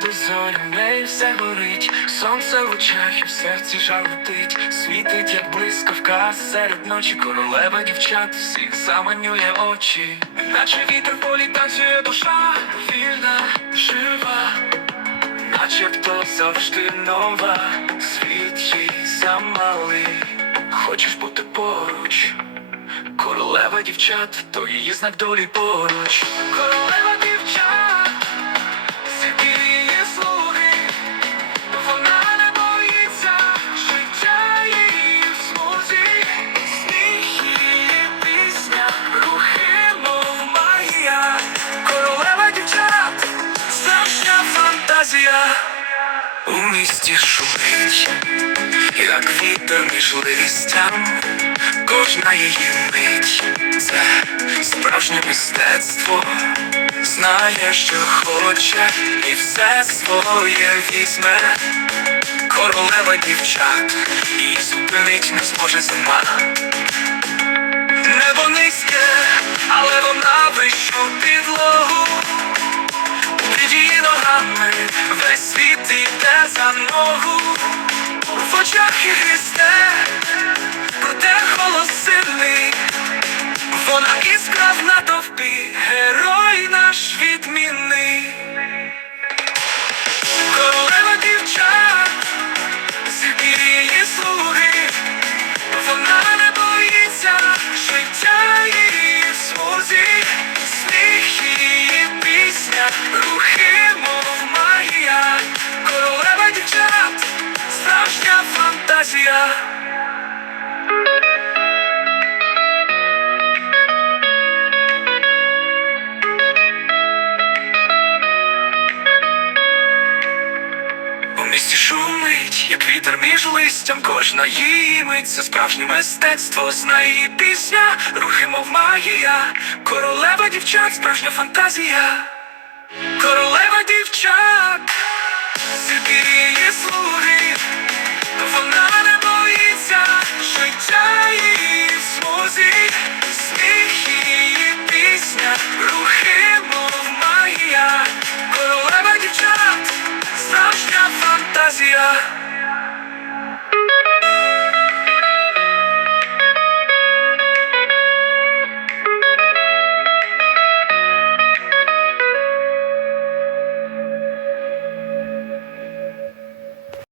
до зорі, в все горить, сонце в очах і в серці жалотить, світить, як блискавка серед ночі, королева дівчат, всіх заманює очі, наче вітер в полі душа, вільна, жива, начебто завжди нова, світ їй замалий, хочеш бути поруч. Королева дівчат, то її знак долі поруч. Королева місті шумить, як вітер між листям, кожна її мить це справжнє мистецтво, знає, що хоче, і все своє візьме. Королева дівчат, і зупинить не зможе зима. Небо низьке, але вона вищу підлогу. Під її ногами весь світ за ногу, в очах і христе, фантазія. У місті шумить, як вітер між листям, кожна її мить це справжнє мистецтво, знає її пісня, рухи, мов магія, королева дівчат, справжня фантазія, королева дівчат,